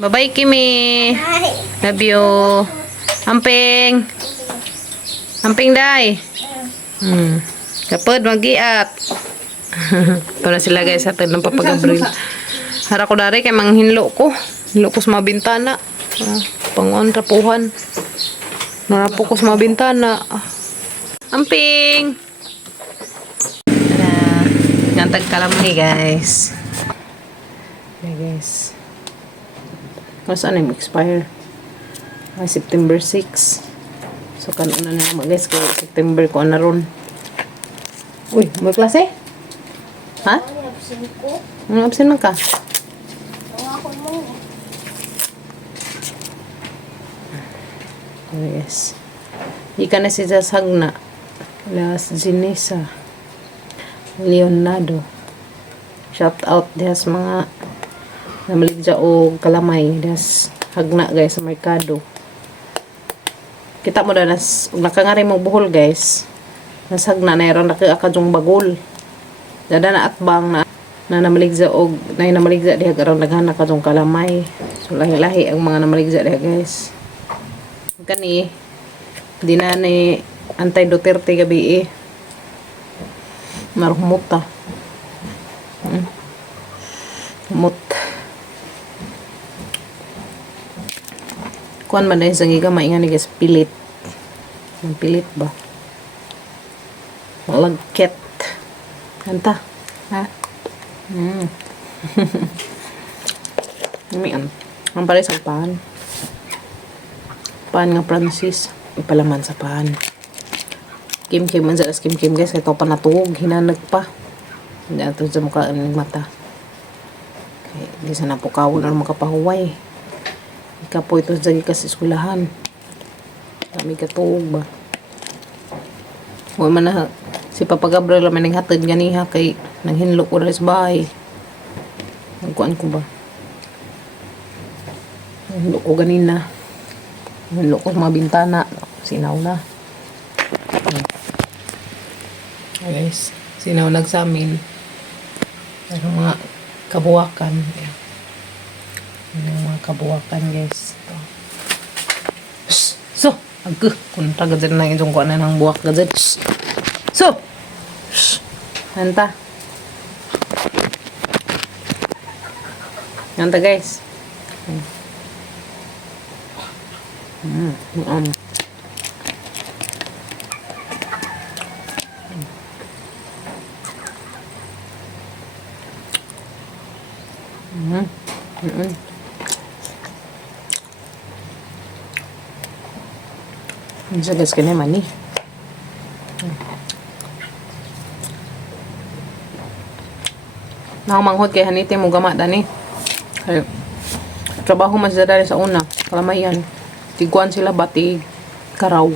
Bye-bye, Kimi. Love you. Amping. Amping, day. Kapod, mag-iat. Ito na sila guys, atin ng papagabril. Hara ko dari kay manghinlo ko. Hinlo ko sa mga bintana. Panguan, rapuhan. Narapo ko sa mga bintana. Amping! Ngantag kalamay guys. Okay guys. Saan yung expire? September 6. So kanuna na naman guys. Kaya September ko na ron. Uy, may klase? Ha? Ano absent man ka? Oh yes. Ika na si Jasagna. Las Ginesa. Leonardo. Shout out des mga namaligja o kalamay des hagna guys sa merkado. Kita mo na nakangari mong buhol guys. Nasagna na yaron nakakadjong bagol. Dada na atbang na namaligja og na namaligja diha karon daghan na kadtong kalamay. So lahi-lahi ang mga namaligja diha guys. Kani di na ni antay Duterte gabi eh. Marumot ta. Mut. Kuan man dahil sa gigamay nga ni guys pilit. Ang pilit ba? Malagket. Kanta. Ha? Umian. Ang pare sa pan. Pan nga Francis. Ipalaman sa pan. Kim-kim man sa kim-kim guys. Ito pa natuog. Hinanag pa. Hindi ato sa mukha ng mata. Okay. Hindi sa napukawon na makapahuway. Ika po ito sa gikas eskulahan. Kami katuog ba? Huwag man na si Papa Gabriel may nanghatid ganiha kay nanghinlo ko rin sa bahay. Nagkuan ko ba? Nanghinlo ko ganina. Nanghinlo ko sa mga bintana. Sinaw na. Okay, guys. Sinaw nagsamin. Pero mga kabuwakan. Mga kabuwakan guys. Ito. So, agh. Kung tagad na itong kuan na ng buwak gazet. So, Hanta. Hanta guys. Bisa guys kena mani. Nakamanghod kay hanite mo gama dani. Ay, trabaho mas dali sa una. Kalamayan. Tiguan sila bati karaw.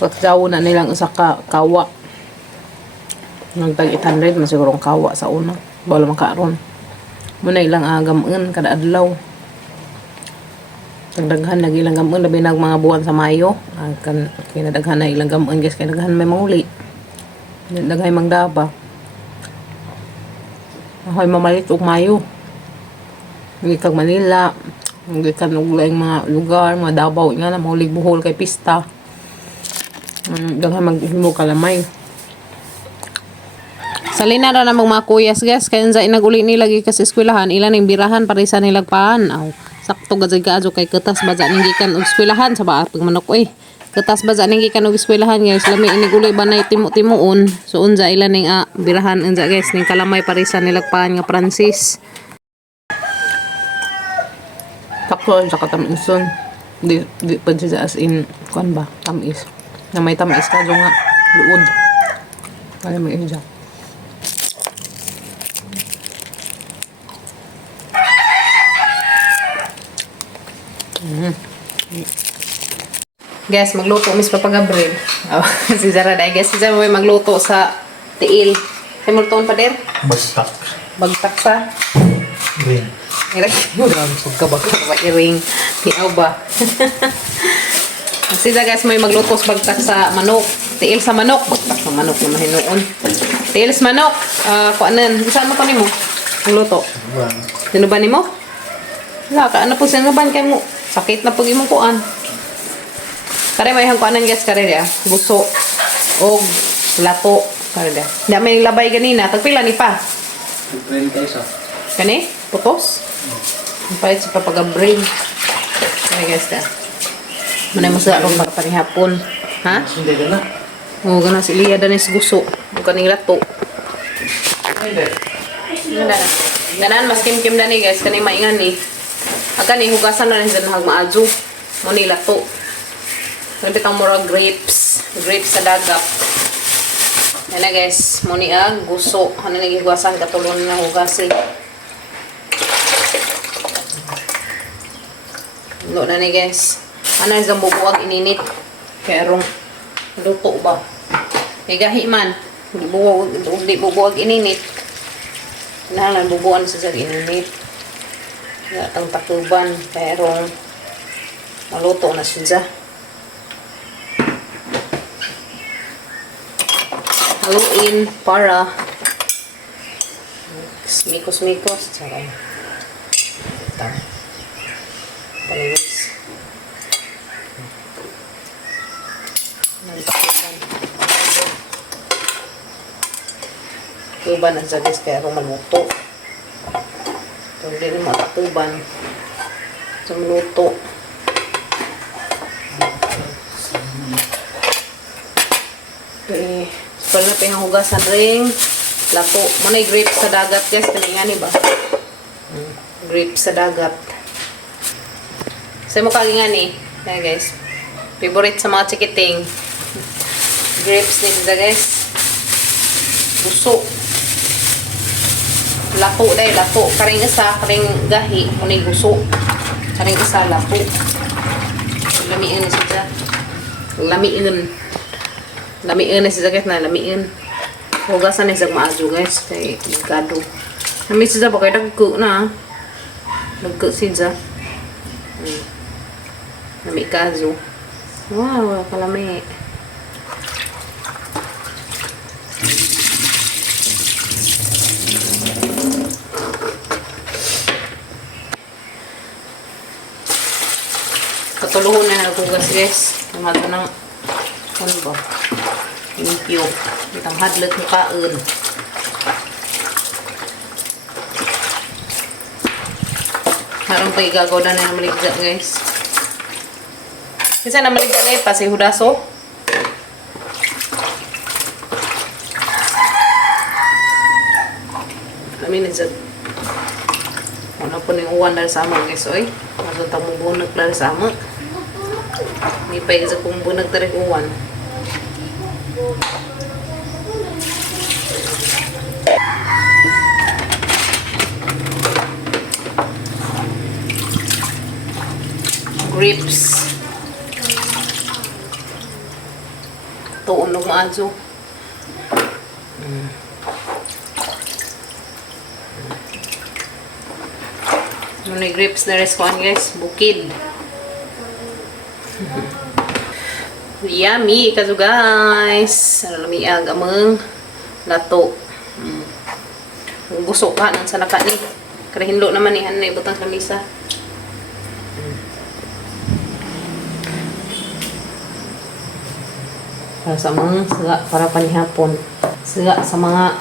Pagdaw na nilang isa kawa. Nagtag 800 masigurong kawa sa una. Wala man karon. Muna ilang agamun kada adlaw. Tagdaghan na ilang gamun labi nag mga buwan sa Mayo. Kan kinadaghan na ilang gamun guys kay daghan may manguli. Daghay mangdaba. Ahoy mamalit og Mayo. Hindi kag Manila. Hindi kag naglaing mga lugar, mga Davao nga na mahulig buhol kay pista. Daghan maghimo kalamay. Salina ra namang mga kuyas guys kay unsa inaguli nila gi kas eskwelahan ilan ning birahan parisa nilag paan. Aw, sakto gadzay kaadyo kay ketas baza ning gikan og eskwelahan sa baak manok oy. Ketas baza ning gikan og eskwelahan guys lami iniguli banay timo-timoon. So unsa ilan ning birahan unsa guys ning kalamay parisa nilag paan nga Francis. Takto sa katamisun. Di pa siya as in kuan ba tamis. Na may tamis ka nga luod. Wala may inja. Guys, magluto Miss Papa Gabriel. Oh, si Zara dahil guys, si Zara may magluto sa tiil. Sa multon pa der? Bagtak. Bagtak sa? Ring. Iring. Huwag ka ba iring? Hiaw ba? Si Zara guys, may magluto sa bagtak sa manok. Tiil sa manok. Bagtak sa manok na mahinoon. Tiil sa manok. Kuanan. Saan mo kami mo? Magluto. Sinuban mo? Wala ka, ano po sinuban kay mo? Sakit na po imong kuan. Kare may hangkuanan guys, kare dia. Guso. Og lato. Kare dia. Di may labay ganina. Tagpila ni pa? 30 isa. Kani? Putos? Ang pahit sa papagabrain. Kare guys da. Manay mo sa akong para panihapon. Ha? Hindi ka na. Oo, gana si Lia danis guso. Ang kaning lato. Hindi. Ganan mas kim-kim na ni guys. Kani maingan ni. Aga ni hugasan na rin dyan hag maadyo. Mo ni lato. Pwede kang mura grapes. Grapes sa dagap. Yan na guys. Mo ni guso. Ano nagihugasan katulong na hugasin. Lo na ni guys. Ano yung bubuwag ininit. Kaya rong luto ba? May gahi man. Di bubuwag ininit. Kailangan bubuan sa ininit. Gatang takuban. Pero maluto na siya. Haluin para mikos-mikos. Tsaka ito. Paliwis. Tuban ang sagis kaya kung maluto. Kung hindi rin matatuban sa maluto. Okay. So, na pinahugasan ring lato. Manay grapes sa dagat guys. Kaningani ba? Grapes sa dagat. Sa mukha ngani. Kaya guys. Favorite sa mga chikiting. Grapes nila guys. Guso. Lato dahil lato. Karing isa, karing gahi. Munay guso. Karing isa, lato. Lamiin na siya. Lamiin. Lamiin na siya guys na. Lamiin. Hugasan na siya maadyo guys. Kaya delikado. Lamiin siya ba kaya dagko na. Dagko siya. Lamiin kazo. Wow, kalami. Katuluhon na naghugas guys. Namado ng ano ba? Limpyo. Itang hadlot mo kaon. Harang pa igagaw na na maligda guys. Kasi na maligda na pa si hudaso. Amin na dyan. Ano po yung uwan dahil sa ama guys, oy. Masunta mo bunag dahil sa ama. Hindi pa isa kong bunag tarik uwan. Grapes. Tuon ng maadyo. May grapes na reskuhan guys. Bukid. Yummy kaso guys. Ano lumiag amang lato. Busok ka nang sanaka ni. Kaya hinlo naman ni Hanay butang sa misa. Para sa mga saga para panihapon. Saga sa mga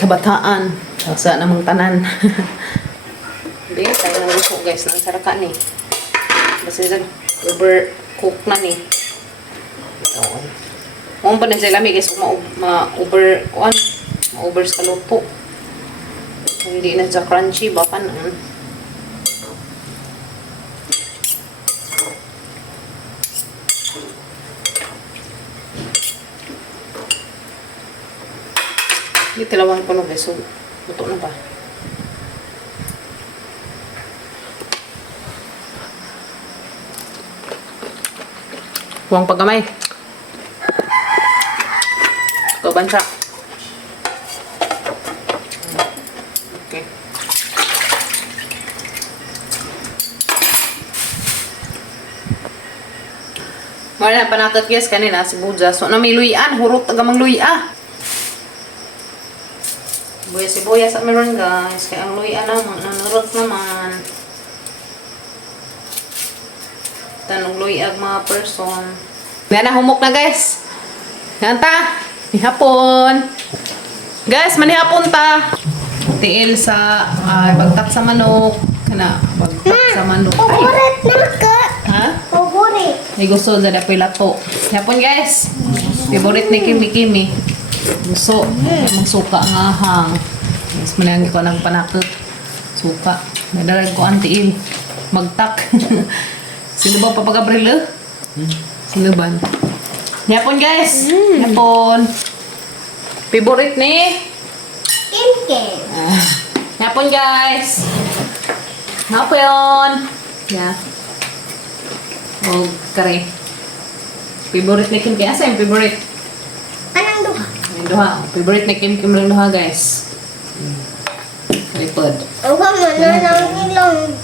kabataan. Sa namang tanan. Hindi, tayo nang gusto guys ng saraka ni. Basta yung overcook na ni. Ito. Kung pa na sila may guys, ma-over sa luto. Hindi na siya crunchy, baka na. Hindi tilawang pa no guys, so luto na ba? Huwag pagkamay. Ito bansa. Okay. Wala na panatot guys kanina si Buja. So na may luyan, hurot agamang luya. Buya si Buya sa meron guys. Kaya ang luya na Charot naman. Tanong luyag mga person. Yan na, humok na guys. Yan ta. Ihapon. Guys, manihapon ta. Tiil sa bagtak sa manok. Kana, bagtak sa manok. Ay. Favorite na ka. Ha? Favorite. May gusto na dapoy lato. Ihapon guys. Favorite ni Kimi Kimi. Gusto. Magsuka ang ahang. Mas manang ko ng panakot. Suka. Nadalag ko ang tiil. Magtak. Sino ba papagabril? Sino ba? Yapon guys. Yapon. Favorite ni? Kinkin. Yapon guys. Yapon. Yeah. Oh, kare. Favorite ni Kim Kim. Asa yung favorite? Anong duha? Yung duha. Favorite ni Kim Kim lang duha guys. Tripod. Ang kama na lang ilong.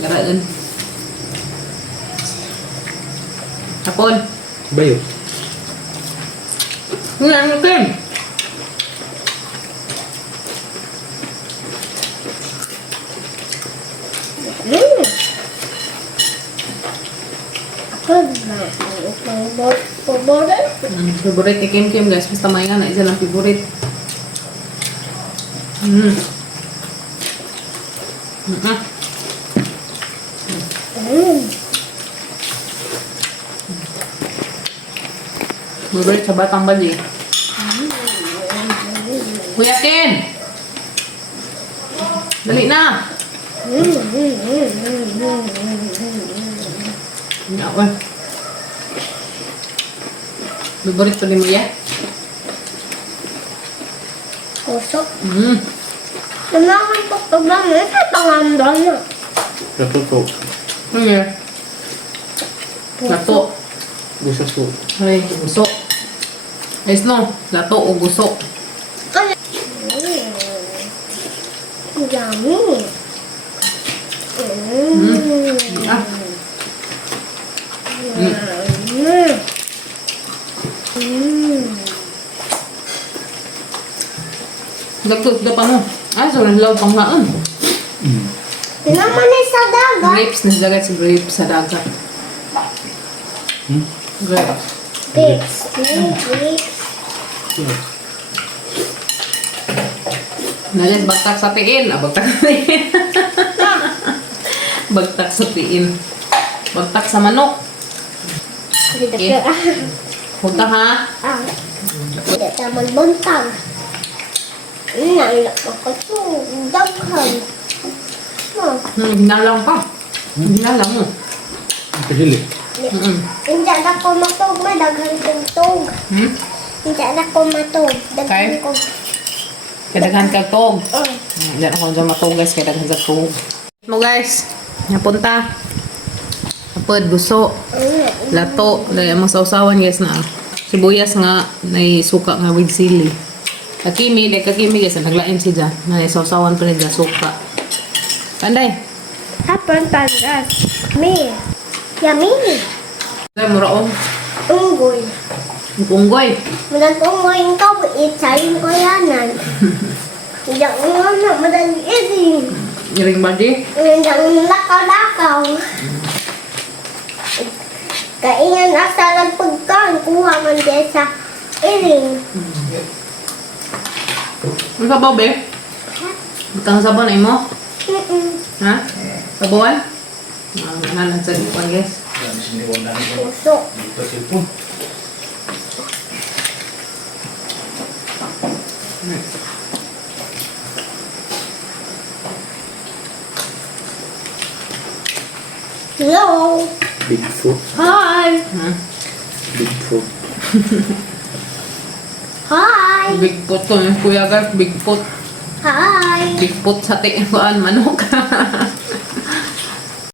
Garaan. Yapon. Bayo. Ano Kim? Ako na. Favorite? Favorite ni Kim Kim guys. Basta may nga na isa lang favorite. Favorite sa Batang Bali. Kuya Ken! Dali na! Yawa. Favorite pa rin mo ya? Kusok. Mm. Naman ko problema. Ito pangamdal na. Natuto. Ano yan? Lato. Gusto ko. Ay, guso. Ayos no? Lato o guso. Ano? Yummy. Ah. Dagdag pa mo. Ay, sobrang law pang naan. Naman ay sa dagat. Grapes na sa dagat. Si grapes sa dagat. Grapes. Grapes. Grapes. Nalis, bagtak sa piin. Bagtak sa piin. Bagtak sa piin. Bagtak sa manok. Hindi ka. Punta ha. Hindi ka magbuntag. Nalak ako ito. Daghan. Hinalang pa. Hinalang mo. Kahili. Hindi na ko matog. May daghan tugtog. Hindi na ko matog. Daghan Kay? ko. Kadaghan ka tog. Oh. Hindi ako dyan matog guys. Kadaghan ka tog. Mo guys. Napunta. Apod, gusto. Lato. Dahil ang masausawan guys na sibuyas nga na suka nga with sili. Kakimi, dahil kakimi guys. Naglain siya dyan. Na sausawan pa rin dyan suka. Panday. Hapon tandas. Me. Yummy. Kaya muraong. Unggoy. Punggoy. Unggoy ka. Itsayin ko yanan. Hindi ako na madali iri. Iring bagi. Hindi ako lakaw-lakaw. Kaingan asalan pagkaan. Kuha man din sa iring. Ano sabaw be? Butang sabaw na imo? Ha? Sabawan? Nanan sa ipon guys. Puso. Hello. Bigfoot. Hi! Bigfoot. Hi. Bigfoot to. Kuya guys, Bigfoot. Hi. Bigfoot sa tiimaan manok.